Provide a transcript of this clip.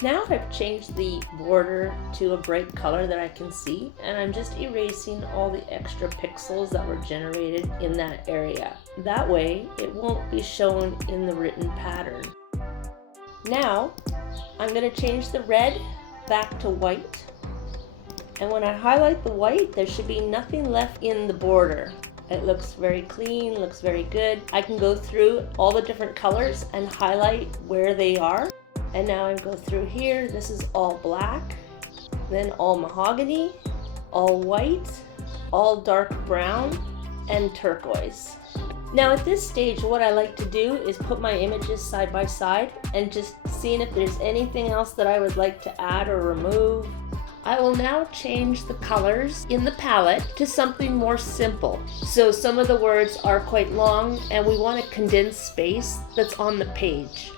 Now I've changed the border to a bright color that I can see, and I'm just erasing all the extra pixels that were generated in that area. That way it won't be shown in the written pattern. Now I'm going to change the red back to white, and when I highlight the white there should be nothing left in the border. It looks very clean, looks very good. I can go through all the different colors and highlight where they are. And now I go through here. This is all black, then all mahogany, all white, all dark brown, and turquoise. Now at this stage, what I like to do is put my images side by side and just seeing if there's anything else that I would like to add or remove. I will now change the colors in the palette to something more simple. So some of the words are quite long and we want to condense space that's on the page.